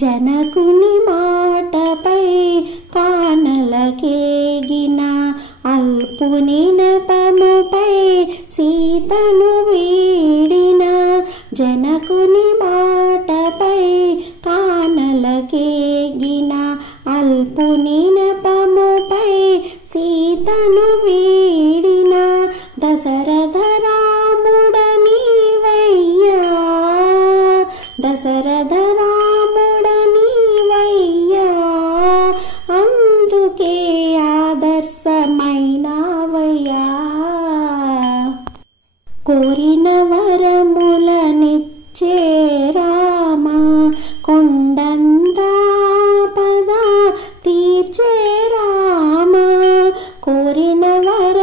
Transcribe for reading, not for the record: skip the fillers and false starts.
జనకుని మాటపై కానలకేగిన అల్పుని నెపముపై సీతను వీడిన జనకుని మాటపై కానలకేగిన అల్పుని నెపముపై సీతను వీడిన దశరథ రాముడ నీవయ్యా దశరథ రాముడ నీవయ్యా అందుకే ఆదర్శమైనవయ్యా కోరిన వరములనిచ్చే రామ కొండందాపద తీర్చే రామ కోరిన వర